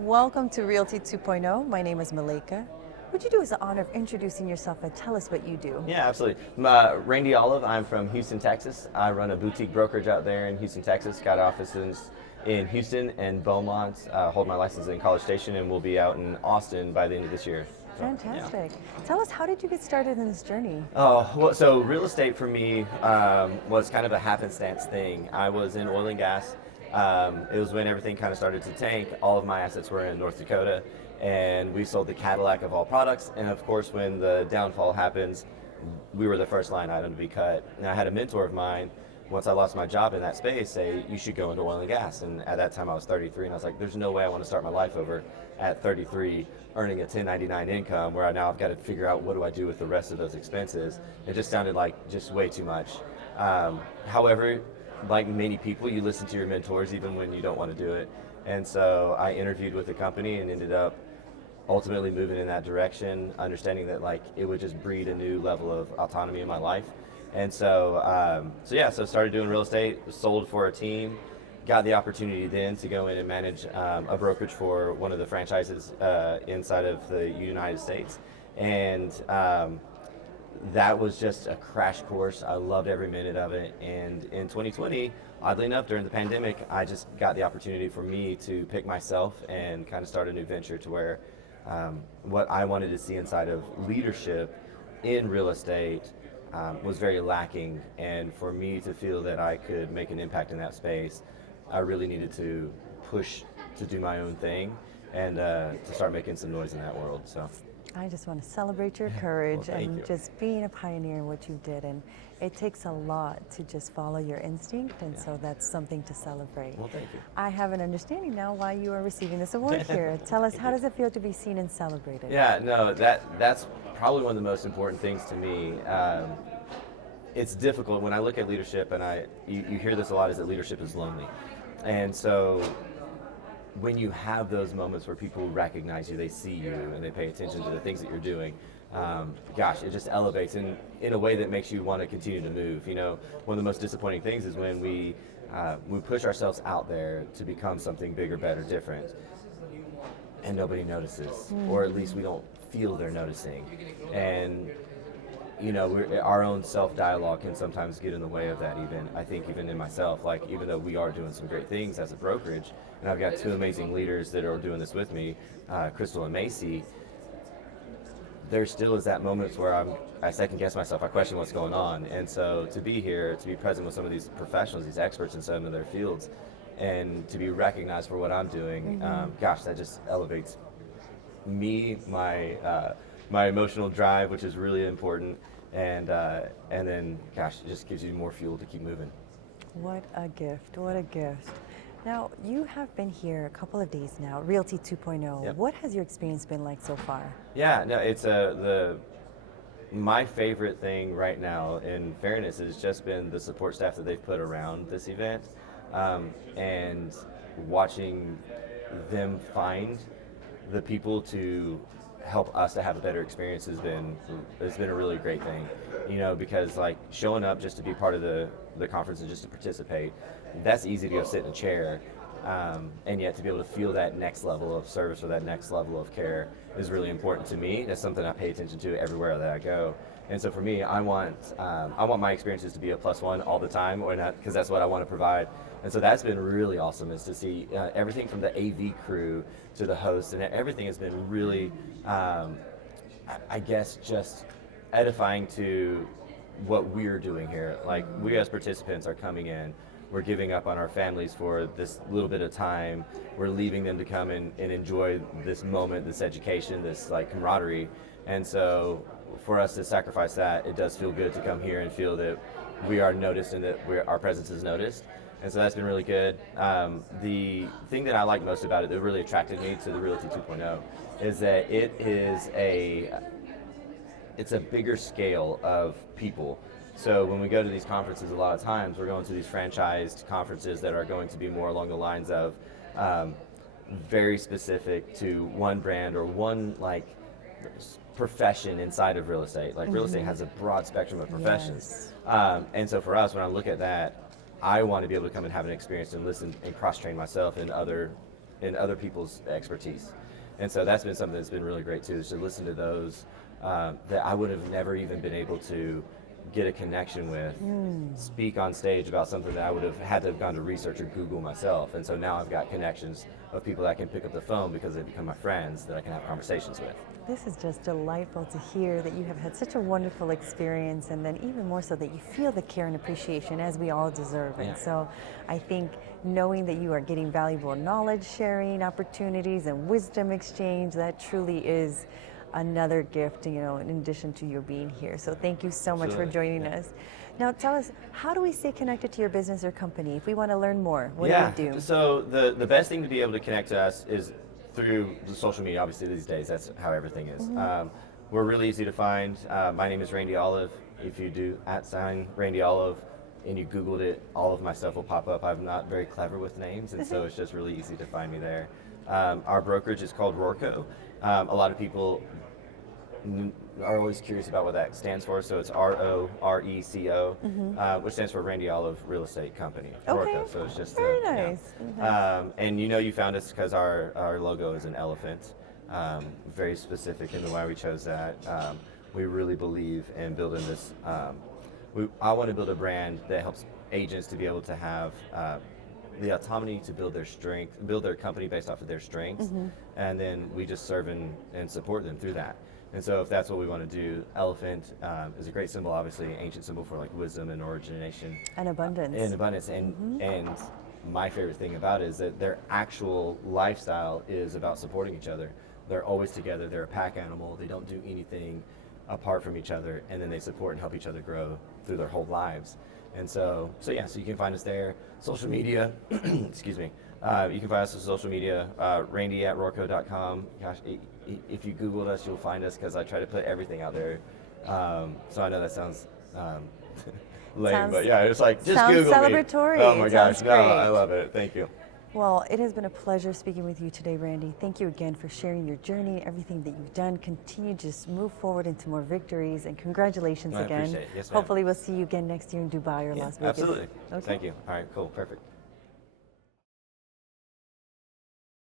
Welcome to Realty 2.0. My name is Malika. Would you do us the honor of introducing yourself and tell us what you do? Yeah, absolutely. Randy Olive. I'm from Houston, Texas. I run a boutique brokerage out there in Houston, Texas. Got offices in Houston and Beaumont. Hold my license in College Station, and we'll be out in Austin by the end of this year. So, Fantastic. yeah. Tell us, how did you get started in this journey? Oh, well, so real estate for me was kind of a happenstance thing. I was in oil and gas. It was when everything kind of started to tank. All of my assets were in North Dakota, and we sold the Cadillac of all products. And of course, when the downfall happens, we were the first line item to be cut. And I had a mentor of mine, once I lost my job in that space, say, you should go into oil and gas. And at that time I was 33, and I was like, there's no way I want to start my life over at 33 earning a 1099 income where now I've got to figure out what do I do with the rest of those expenses. It just sounded like just way too much. However, like many people, you listen to your mentors even when you don't want to do it. And so I interviewed with the company and ended up ultimately moving in that direction, understanding that like it would just breed a new level of autonomy in my life. And so, so started doing real estate, sold for a team, got the opportunity then to go in and manage a brokerage for one of the franchises inside of the United States. And that was just a crash course. I loved every minute of it. And in 2020, oddly enough, during the pandemic, I just got the opportunity for me to pick myself and kind of start a new venture to where what I wanted to see inside of leadership in real estate was very lacking. And for me to feel that I could make an impact in that space, I really needed to push to do my own thing and to start making some noise in that world. So I just want to celebrate your courage Well, thank and you. just being a pioneer in what you did. And it takes a lot to just follow your instinct, and so that's something to celebrate. Well, thank you. I have an understanding now why you are receiving this award here. Tell us, how does it feel to be seen and celebrated? Yeah, no, that's probably one of the most important things to me. It's difficult when I look at leadership, and you hear this a lot, is that leadership is lonely. And so when you have those moments where people recognize you, they see you, and they pay attention to the things that you're doing, it just elevates in a way that makes you want to continue to move. You know, one of the most disappointing things is when we push ourselves out there to become something bigger, better, different, and nobody notices, or at least we don't feel they're noticing. And you know, our own self-dialogue can sometimes get in the way of that. Even in myself, like even though we are doing some great things as a brokerage, and I've got two amazing leaders that are doing this with me, Crystal and Macy, there still is that moment where I second guess myself, I question what's going on. And so to be here, to be present with some of these professionals, these experts in some of their fields, and to be recognized for what I'm doing, that just elevates me, my emotional drive, which is really important, and then it just gives you more fuel to keep moving. What a gift, what a gift. Now, you have been here a couple of days now, Realty 2.0. Yep. What has your experience been like so far? Yeah, no, it's my favorite thing right now, in fairness, has just been the support staff that they've put around this event, and watching them find the people to help us to have a better experience has been a really great thing. You know, because like showing up just to be part of the conference and just to participate, that's easy to go sit in a chair, and yet to be able to feel that next level of service or that next level of care is really important to me. That's something I pay attention to everywhere that I go. And so for me, I want my experiences to be a +1 all the time, or not, because that's what I want to provide. And so that's been really awesome, is to see everything from the AV crew to the hosts, and everything has been really, just edifying to what we're doing here. Like, we as participants are coming in, we're giving up on our families for this little bit of time, we're leaving them to come and enjoy this moment, this education, this like camaraderie. And so for us to sacrifice that, it does feel good to come here and feel that we are noticed and that our presence is noticed. And so that's been really good. The thing that I like most about it, that really attracted me to the Realty 2.0, is that it's a bigger scale of people. So when we go to these conferences, a lot of times we're going to these franchised conferences that are going to be more along the lines of very specific to one brand or one like profession inside of real estate. Like real estate has a broad spectrum of professions. Yes. And so for us, when I look at that, I want to be able to come and have an experience and listen and cross-train myself in other in other people's expertise. And so that's been something that's been really great too, is to listen to those that I would have never even been able to get a connection with, speak on stage about something that I would have had to have gone to research or Google myself. And so now I've got connections of people that I can pick up the phone because they become my friends that I can have conversations with. This is just delightful to hear that you have had such a wonderful experience, and then even more so that you feel the care and appreciation as we all deserve. And so I think knowing that you are getting valuable knowledge sharing opportunities and wisdom exchange, that truly is another gift, in addition to you being here. So thank you so much for joining us. Now tell us, how do we stay connected to your business or company? If we want to learn more, what do we do? So the best thing to be able to connect to us is through the social media. Obviously these days, that's how everything is. We're really easy to find. My name is Randy Olive. If you do @Randy Olive and you Googled it, all of my stuff will pop up. I'm not very clever with names, and so it's just really easy to find me there. Our brokerage is called RORECO. A lot of people are always curious about what that stands for, so it's RORECO, which stands for Randy Olive Real Estate Company. RORECO, so it's just very nice. and you found us because our logo is an elephant, very specific in the why we chose that. We really believe in building this. I want to build a brand that helps agents to be able to have the autonomy to build their company based off of their strengths, and then we just serve and support them through that. And so if that's what we want to do, elephant is a great symbol, obviously, ancient symbol for like wisdom and origination. And abundance. And my favorite thing about it is that their actual lifestyle is about supporting each other. They're always together. They're a pack animal. They don't do anything apart from each other, and then they support and help each other grow through their whole lives. And so you can find us there. Social media, excuse me. You can find us on social media, randy@roreco.com. Gosh, if you Googled us, you'll find us because I try to put everything out there. So I know that sounds lame, but yeah, it's like, just Google celebratory. Me. Oh my gosh, no, I love it. Thank you. Well, it has been a pleasure speaking with you today, Randy. Thank you again for sharing your journey, everything that you've done. Continue to just move forward into more victories, and congratulations again. I appreciate it. Yes, ma'am. Hopefully we'll see you again next year in Dubai or Las Vegas. Absolutely. Okay. Thank you. All right, cool, perfect.